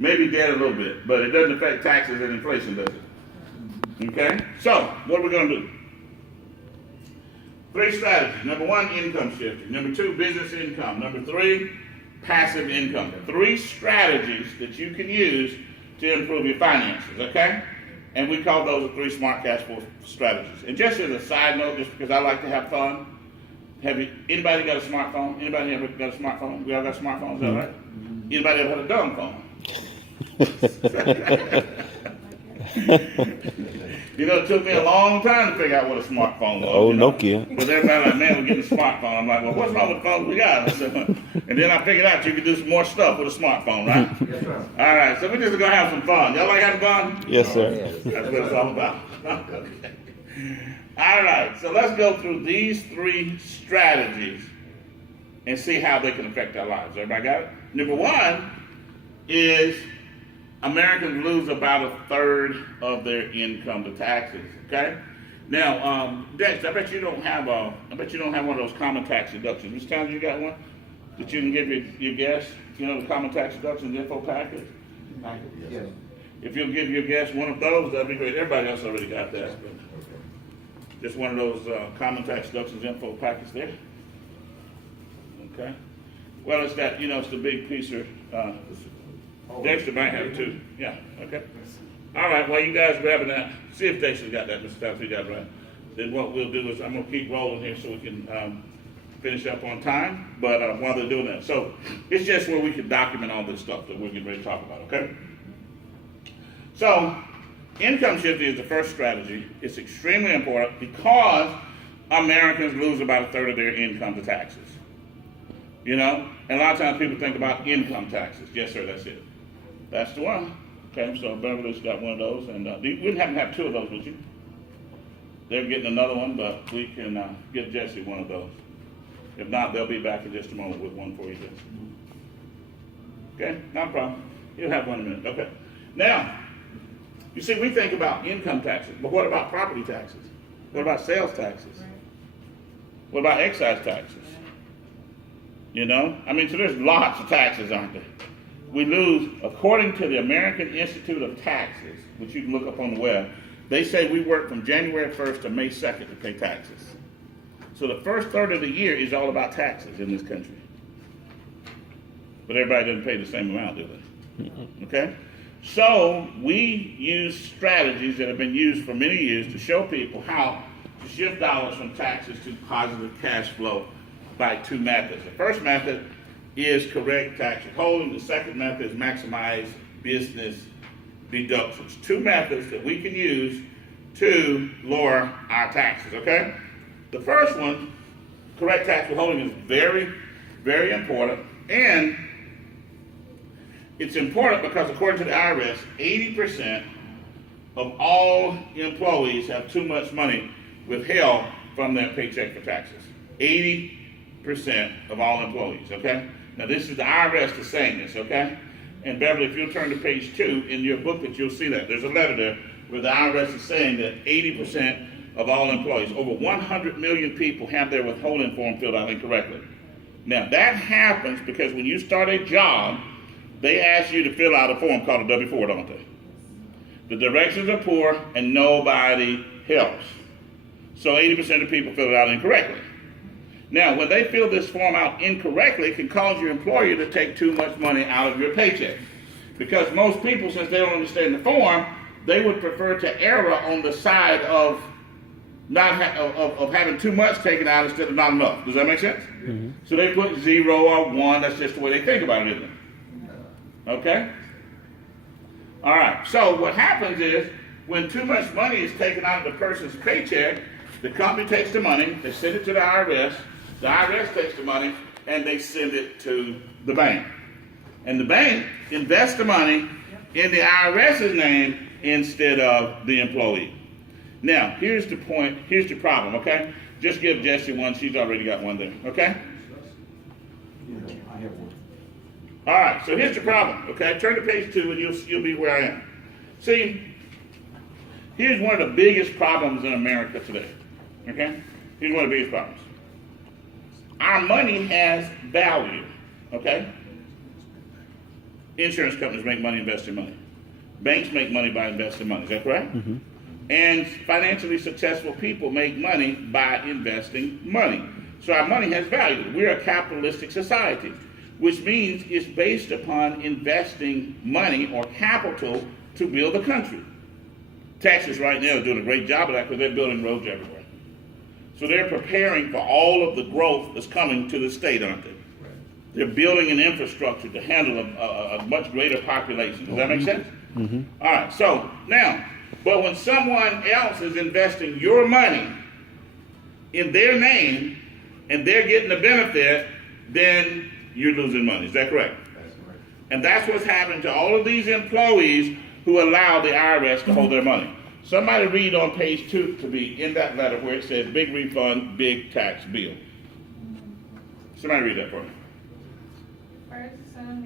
Maybe dead a little bit, but it doesn't affect taxes and inflation, does it? Okay? So, what are we going to do? 3 strategies. Number 1, income shifting. Number 2, business income. Number 3, passive income. 3 strategies that you can use to improve your finances, okay? And we call those the 3 smart cash flow strategies. And just as a side note, just because I like to have fun, anybody got a smartphone? Anybody ever got a smartphone? We all got smartphones, is that right? Anybody ever had a dumb phone? You know, it took me a long time to figure out what a smartphone was. Oh, Nokia. Because everybody like, man, we're getting a smartphone. I'm like, well, what's wrong with the phones we got? And then I figured out you could do some more stuff with a smartphone, right? Yes, sir. All right, so we're just going to have some fun. Y'all like having fun? Yes, sir. That's what it's all about. Okay. All right, so let's go through these 3 strategies and see how they can affect our lives. Everybody got it? Number 1 is Americans lose about 1/3 of their income to taxes. Okay. Now, Dex, I bet you don't have one of those common tax deductions. Which times you got one that you can give your guest? You know, the common tax deductions info package. Yes. If you'll give your guest one of those, that'd be great. Everybody else already got that. But just one of those common tax deductions info packets there. Okay. Well, it's that, it's the big piece of. Dexter might have 2. Yeah, okay. All right, while you guys are grabbing that, see if Dexter's got that, Mr. Stokes, we got it right. Then what we'll do is I'm going to keep rolling here so we can finish up on time, but while they're doing that. So it's just where we can document all this stuff that we're getting ready to talk about, okay? So income shifting is the first strategy. It's extremely important because Americans lose about 1/3 of their income to taxes. And a lot of times people think about income taxes. Yes, sir, that's it. That's the one. Okay, so Beverly's got one of those, and we wouldn't happen to have 2 of those, would you? They're getting another one, but we can get Jesse one of those. If not, they'll be back in just a moment with one for you, Jesse. Okay, not a problem. You'll have one in a minute. Okay. Now, you see, we think about income taxes, but what about property taxes? What about sales taxes? What about excise taxes? So there's lots of taxes, aren't there? We lose, according to the American Institute of Taxes, which you can look up on the web, they say we work from January 1st to May 2nd to pay taxes. So the first third of the year is all about taxes in this country. But everybody doesn't pay the same amount, do they? Okay? So we use strategies that have been used for many years to show people how to shift dollars from taxes to positive cash flow by 2 methods. The first method is correct tax withholding. The second method is maximize business deductions. 2 methods that we can use to lower our taxes, okay? The first one, correct tax withholding, is very, very important. And it's important because according to the IRS, 80% of all employees have too much money withheld from their paycheck for taxes. 80% of all employees, okay? Now this is the IRS that's saying this, okay? And Beverly, if you'll turn to page 2 in your booklet, you'll see that. There's a letter there where the IRS is saying that 80% of all employees, over 100 million people, have their withholding form filled out incorrectly. Now that happens because when you start a job, they ask you to fill out a form called a W-4, don't they? The directions are poor and nobody helps. So 80% of people fill it out incorrectly. Now, when they fill this form out incorrectly, it can cause your employer to take too much money out of your paycheck. Because most people, since they don't understand the form, they would prefer to err on the side of of having too much taken out instead of not enough. Does that make sense? Mm-hmm. So they put 0 or 1. That's just the way they think about it, isn't it? Okay? All right. So what happens is when too much money is taken out of the person's paycheck, the company takes the money, they send it to the IRS takes the money, and they send it to the bank. And the bank invests the money in the IRS's name instead of the employee. Now, here's the point, here's the problem, okay? Just give Jessie one, she's already got one there, okay? Yeah, I have one. All right, so here's the problem, okay? Turn to page 2 and you'll be where I am. See, here's one of the biggest problems in America today, okay? Here's one of the biggest problems. Our money has value, okay? Insurance companies make money investing money. Banks make money by investing money. Is that correct? And financially successful people make money by investing money. So our money has value. We're a capitalistic society, which means it's based upon investing money or capital to build the country. Texas right now is doing a great job of that because they're building roads everywhere. So they're preparing for all of the growth that's coming to the state, aren't they? They're building an infrastructure to handle a much greater population. Does that make sense? All right, so now, but when someone else is investing your money in their name and they're getting the benefit, then you're losing money. Is that correct? That's correct. And that's what's happening to all of these employees who allow the IRS to hold their money. Somebody read on page 2 to me in that letter where it says big refund, big tax bill. Somebody read that for me. First, the son